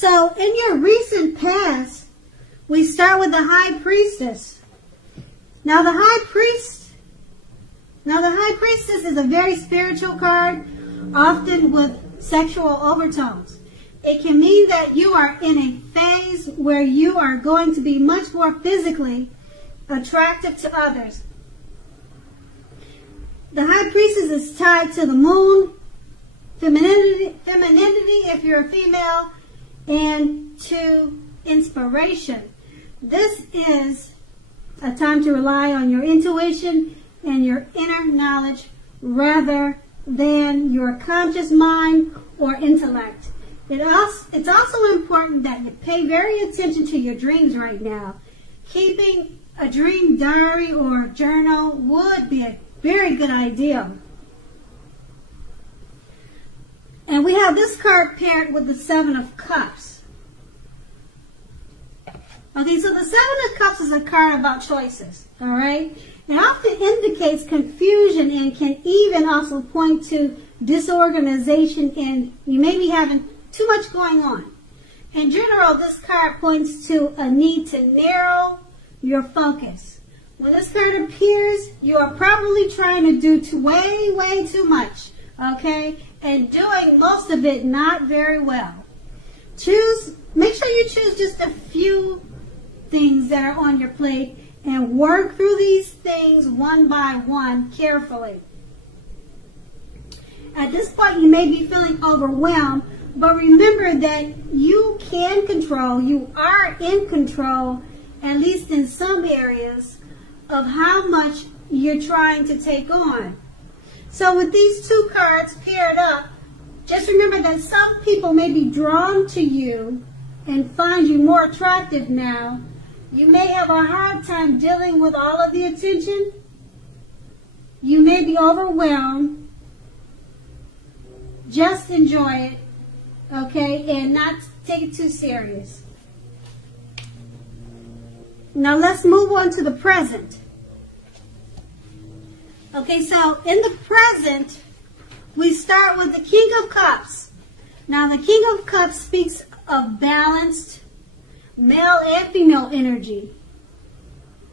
So in your recent past, we start with the High Priestess. Now the High Priestess is a very spiritual card, often with sexual overtones. It can mean that you are in a phase where you are going to be much more physically attractive to others. The High Priestess is tied to the moon, femininity if you're a female, and to inspiration. This is a time to rely on your intuition and your inner knowledge rather than your conscious mind or intellect. It's also important that you pay very attention to your dreams right now. Keeping a dream diary or journal would be a very good idea. And we have this card paired with the Seven of Cups. Okay, so the Seven of Cups is a card about choices, all right? It often indicates confusion and can even also point to disorganization, and you may be having too much going on. In general, this card points to a need to narrow your focus. When this card appears, you are probably trying to do way too much, okay? And doing most of it not very well. Make sure you choose just a few things that are on your plate and work through these things one by one carefully. At this point, you may be feeling overwhelmed, but remember that you can control, you are in control, at least in some areas, of how much you're trying to take on. So with these two cards paired up, just remember that some people may be drawn to you and find you more attractive now. You may have a hard time dealing with all of the attention. You may be overwhelmed. Just enjoy it, okay, and not take it too serious. Now let's move on to the present. Okay, so in the present, we start with the King of Cups. Now the King of Cups speaks of balanced male and female energy.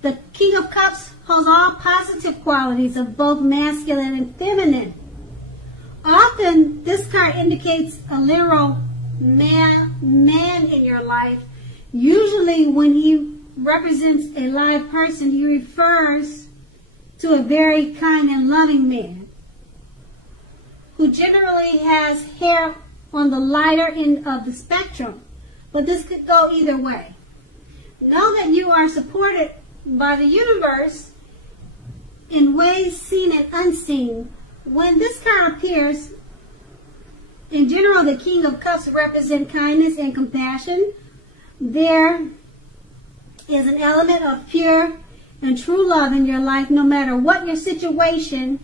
The King of Cups holds all positive qualities of both masculine and feminine. Often, this card indicates a literal man in your life. Usually, when he represents a live person, he refers to a very kind and loving man who generally has hair on the lighter end of the spectrum. But this could go either way. Know that you are supported by the universe in ways seen and unseen. When this card appears, in general, the King of Cups represent kindness and compassion. There is an element of pure and true love in your life, no matter what your situation,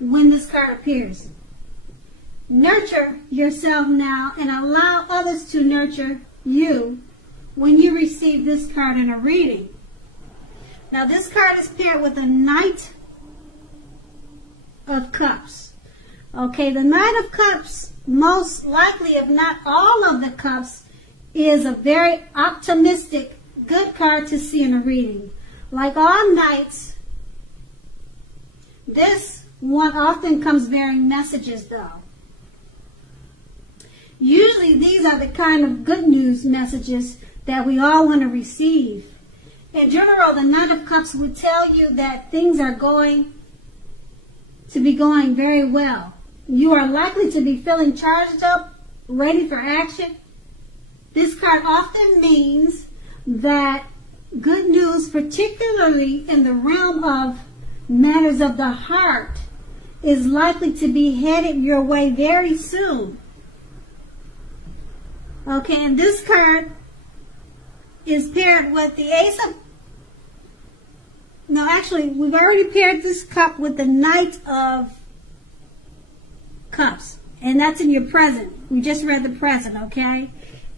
when this card appears. Nurture yourself now and allow others to nurture you when you receive this card in a reading. Now this card is paired with the Knight of Cups. Okay, the Knight of Cups, most likely, if not all of the cups, is a very optimistic, good card to see in a reading. Like all knights, this one often comes bearing messages though. Usually these are the kind of good news messages that we all want to receive. In general, the Knight of Cups would tell you that things are going to be going very well. You are likely to be feeling charged up, ready for action. This card often means that good news, particularly in the realm of matters of the heart, is likely to be headed your way very soon. Okay, and this card is paired with the Ace of... No, actually, we've already paired this cup with the Knight of Cups. And that's in your present. We just read the present, okay?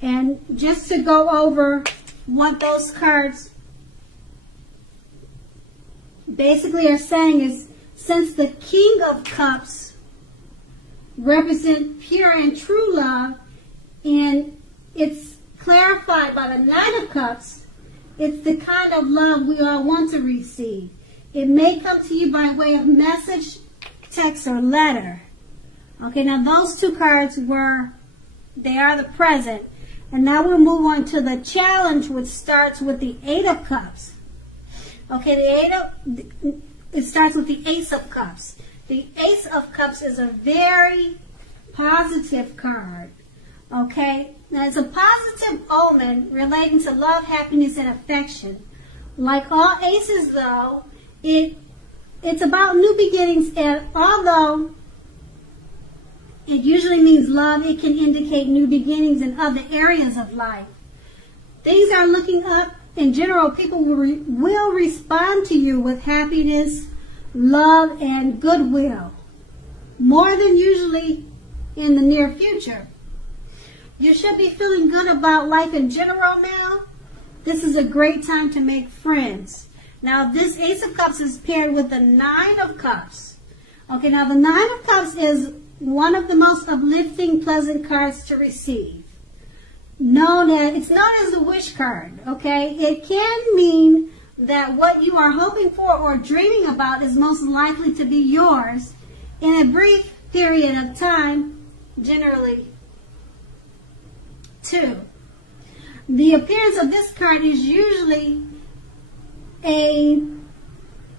And just to go over what those cards basically are saying is, since the King of Cups represent pure and true love, and it's clarified by the Nine of Cups, it's the kind of love we all want to receive. It may come to you by way of message, text, or letter. Okay, now those two cards they are the present. And now we'll move on to the challenge, which starts with the Eight of Cups. Okay, it starts with the Ace of Cups. The Ace of Cups is a very positive card. Okay, now it's a positive omen relating to love, happiness, and affection. Like all aces, though, it's about new beginnings, and although it usually means love, it can indicate new beginnings in other areas of life. Things are looking up. In general, people will respond to you with happiness, love, and goodwill, more than usually in the near future. You should be feeling good about life in general now. This is a great time to make friends. Now, this Ace of Cups is paired with the Nine of Cups. Okay, now the Nine of Cups is one of the most uplifting, pleasant cards to receive. It's known as the wish card, okay? It can mean that what you are hoping for or dreaming about is most likely to be yours in a brief period of time, generally 2. The appearance of this card is usually a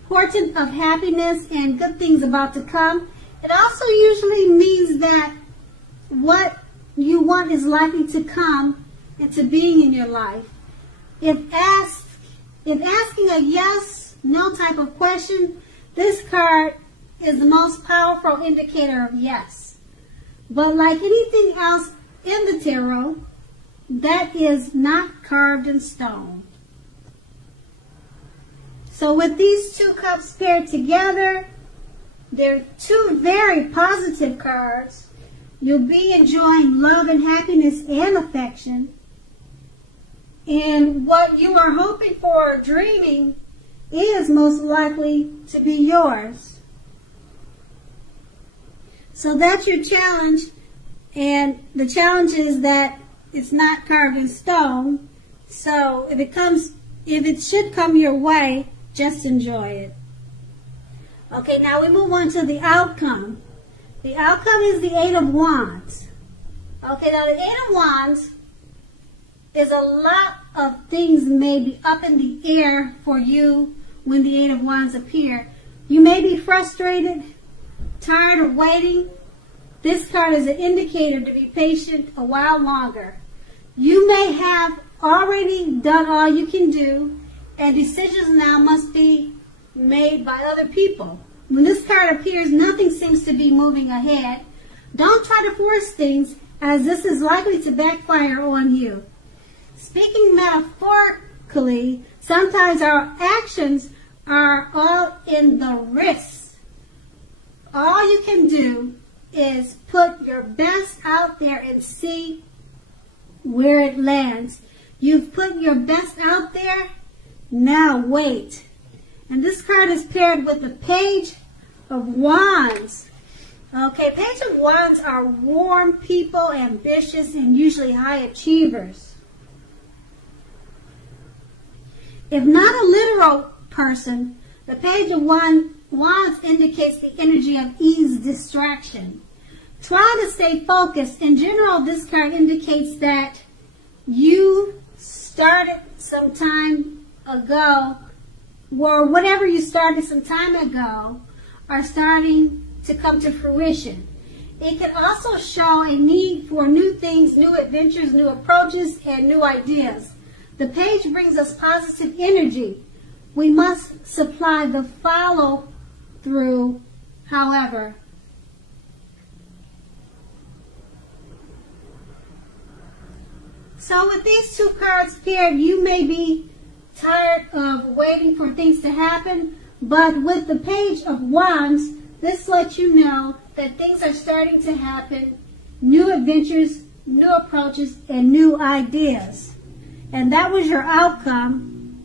portent of happiness and good things about to come. It also usually means that what you want is likely to come into being in your life. If asking a yes, no type of question, this card is the most powerful indicator of yes. But like anything else in the tarot, that is not carved in stone. So with these two cups paired together, they're two very positive cards. You'll be enjoying love and happiness and affection. And what you are hoping for or dreaming is most likely to be yours. So that's your challenge. And the challenge is that it's not carved in stone. So if it should come your way, just enjoy it. Okay, now we move on to the outcome. The outcome is the Eight of Wands. Okay, now the Eight of Wands is a lot of things may be up in the air for you when the Eight of Wands appear. You may be frustrated, tired of waiting. This card is an indicator to be patient a while longer. You may have already done all you can do, and decisions now must be made by other people. When this card appears, nothing seems to be moving ahead. Don't try to force things, as this is likely to backfire on you. Speaking metaphorically, sometimes our actions are all in the wrist. All you can do is put your best out there and see where it lands. You've put your best out there, now wait. And this card is paired with the Page of Wands. Okay, Page of Wands are warm people, ambitious, and usually high achievers. If not a literal person, the Page of Wands indicates the energy of ease, distraction. Try to stay focused. In general, this card indicates that you started some time ago, or whatever you started some time ago are starting to come to fruition. It can also show a need for new things, new adventures, new approaches, and new ideas. The page brings us positive energy. We must supply the follow-through, however. So with these two cards paired, you may be tired of waiting for things to happen, but with the Page of Wands, this lets you know that things are starting to happen, new adventures, new approaches, and new ideas. And that was your outcome.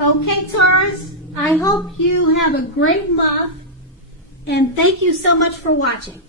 Okay, Taurus, I hope you have a great month, and thank you so much for watching.